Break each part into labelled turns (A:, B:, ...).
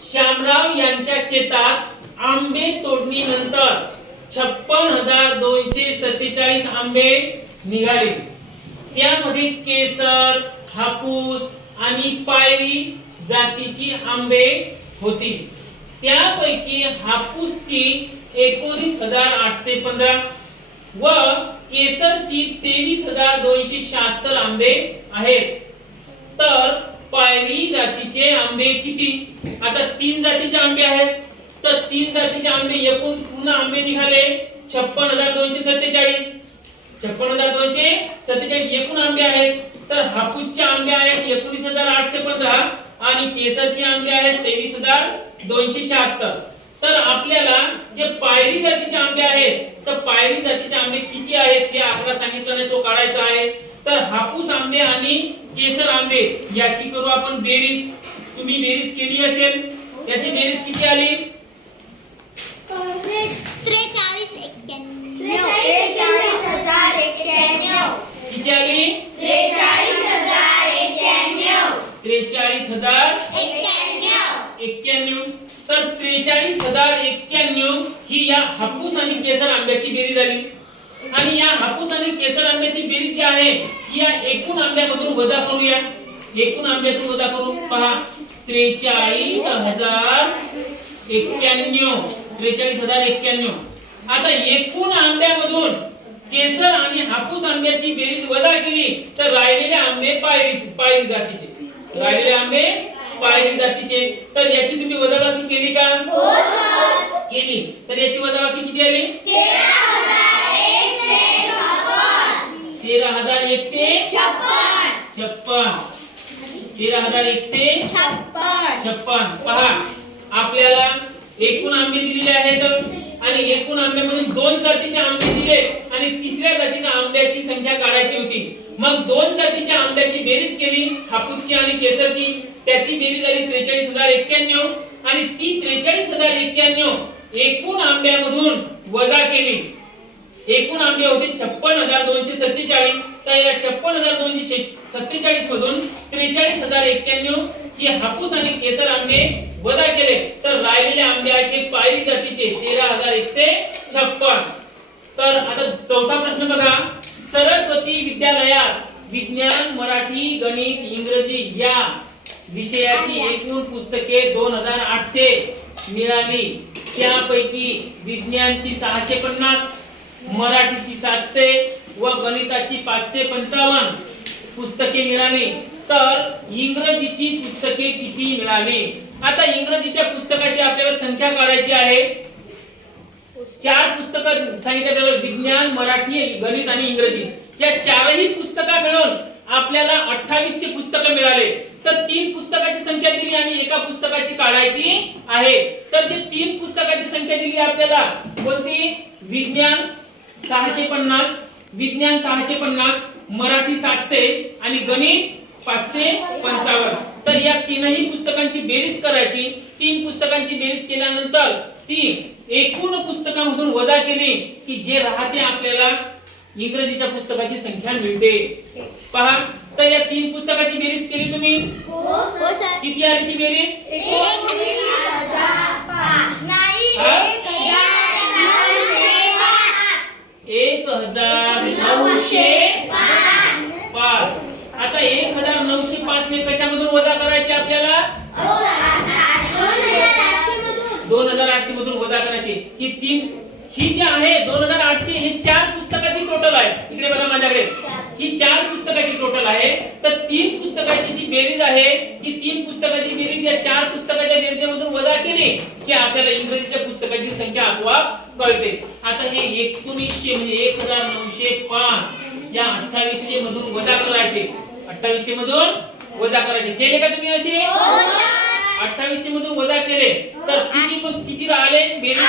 A: श्यामराव यांच्या शेतात आंबे तोडणीनंतर छप्पन हजार दोनशे सत्तेचाळीस आंबे निघाले. त्यामध्ये केसर हापूस आणि पायरी जातीची आंबे होती. त्यापैकी हापूसची एकोणीस हजार आठशे पंधरा व केसरची तेवीस हजार दोनशे शहात्तर आंबे आहेत. तर जातीचे आंबे किती? आता तीन जातीचे आंबे आहेत. तर तीन जातीचे आंबे एकूण पूर्ण आंबे निघाले छप्पन हजार दोनशे सत्तेचाळीस. छप्पन हजार दोनशे सत्तेचाळीस एकूण आंबे आहेत. तर हापूसचे आंबे आहेत एकोणीस हजार आठशे पंधरा आणि केसरचे आंबे आहेत तेवीस हजार दोनशे शहात्तर. तर आपल्याला जे पायरी जातीचे आंबे आहेत तर पायरी जातीचे आंबे किती आहेत हे आकडा सांगितला नाही तो काढायचा आहे. तर हापूस आंबे आणि केसर आंबे याची करू आपण बेरीज. तुम्ही बेरीज केली असेल. याची बेरीज किती आली? किती आली?
B: त्रेचाळीस हजार एक्क्याण्णव.
A: त्रेचाळीस हजार
C: एक्क्याण्णव.
A: एक्क्याण्णव. तर त्रेचाळीस हजार एक्क्याण्णव ही या हापूस आणि केसर आंब्याची बेरीज आली. आणि या हापूस आणि केसर आंब्याची बेरीज जी आहे ही या एकूण आंब्यामधून वजा करूया. एकूण आंब्यातून वजा करून पहा त्रेचाळीस हजार एक्क्याण्णव. त्रेचाळीस हजार एक्क्याण्णव. आता एकूण आंब्यामधून केसर आणि हापूस आंब्याची बेरीज वजा केली तर राहिलेले आंबे पायरी पायरी जातीचे. राहिलेले आंबे पायरी जातीचे. तर याची तुम्ही वजाबाकी केली का? केली. तर याची वजाबाकी किती आली तेरा हजार एकशे छप्पन. तेरा हजार एकशे
C: छप्पन.
A: छप्पन. पहा आपल्याला एकूण आंबे दिलेले आहेत आणि एकूण आंब्यामधून दोन जातीचे आंबे दिले आणि तिसऱ्या जातीच्या आंब्याची संख्या काढायची होती. मग दोन जातीच्या आंब्याची बेरीज केली हापूसची आणि केसरची. त्याची बेरीज आली त्रेचाळीस हजार एक्क्याण्णव आणि ती त्रेचाळीस हजार एक्क्याण्णव एकूण आंब्यामधून वजा केली. एकूण आंबे होते छप्पन हजार दोनशे सत्तेचाळीस. तर या छप्पन हजार दोनशे सत्तेचाळीस मधून त्रेचाळीस हजार एक्क्याण्णव ही हापूस आणि केसर आंबे वजा केले. तर राहिलेले आंबे आहेत ते पायरी जातीचे तेरा हजार एकशे छप्पन. तर आता चौथा प्रश्न बघा. सरस्वती विद्यालयात विज्ञान मराठी गणित इंग्रजी या विषयाची एकूण पुस्तके दोन हजार आठशे मिळाली. त्यापैकी विज्ञानची सहाशे पन्नास मराठीची सातशे व गणिताची पाचशे पंचावन्न पुस्तके मिळाली. तर इंग्रजीची पुस्तके किती मिळाली? आता इंग्रजीच्या पुस्तकाची आपल्याला संख्या काढायची आहे. चार पुस्तकं सांगितलं विज्ञान मराठी गणित आणि इंग्रजी. या चारही पुस्तका मिळून आपल्याला अठ्ठावीसशे पुस्तकं मिळाले. तर तीन पुस्तकाची संख्या दिली आणि एका पुस्तकाची काढायची आहे. तर जे तीन पुस्तकाची संख्या दिली आपल्याला कोणती? विज्ञान सहाशे पन्नास विज्ञान सहाशे पन्नास मराठी सातशे आणि गणित पाचशे पंचावन्न. तर या तीनही पुस्तकांची बेरीज करायची. तीन पुस्तकांची बेरीज केल्यानंतर ती एकूण पुस्तकामधून वजा केली की जे राहते आपल्याला इंग्रजीच्या पुस्तकाची संख्या मिळते. पहा तर या तीन पुस्तकाची बेरीज केली तुम्ही?
C: हो सर.
A: किती आली ती बेरीज? हजार नऊशे पाच. आता एक हजार नऊशे पाच हे कशामधून वजा करायचे आपल्याला? दोन हजार आठशे मधून वजा करायचे. ही तीन ही जी आहे दोन हजार आठशे हे चार पुस्तकाची टोटल आहे. इकडे बघा माझ्याकडे. ही चार पुस्तकाची टोटल आहे. तर तीन पुस्तकाची जी बेरीज आहे ही तीन पुस्तकाची बेरीज या चार पुस्तकाच्या बेरीजमधून वजा केली की आपल्याला इंग्रजीच्या पुस्तकाची कळते. आता हे एकोणीसशे म्हणजे एक हजार नऊशे पाच या अठ्ठावीसशे मधून वजा करायचे. अठ्ठावीसशे मधून वजा करायचे. केले का तुम्ही असे? अठ्ठावीसशे मधून वजा केले. तर किती पण किती राहिले? बेरीज.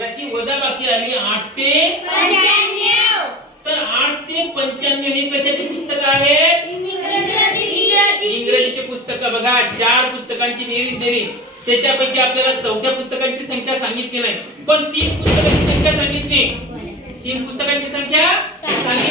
A: याची वजा बाकी आली आठशे तर आठशे पंच्याण्णव हे कशाची पुस्तक आहेत इंग्रजीचे पुस्तक. बघा चार पुस्तकांची बेरीज दिली त्याच्यापैकी आपल्याला चौथ्या पुस्तकांची संख्या सांगितली नाही. पण तीन पुस्तकांची संख्या सांगितली. तीन पुस्तकांची संख्या सांगितली.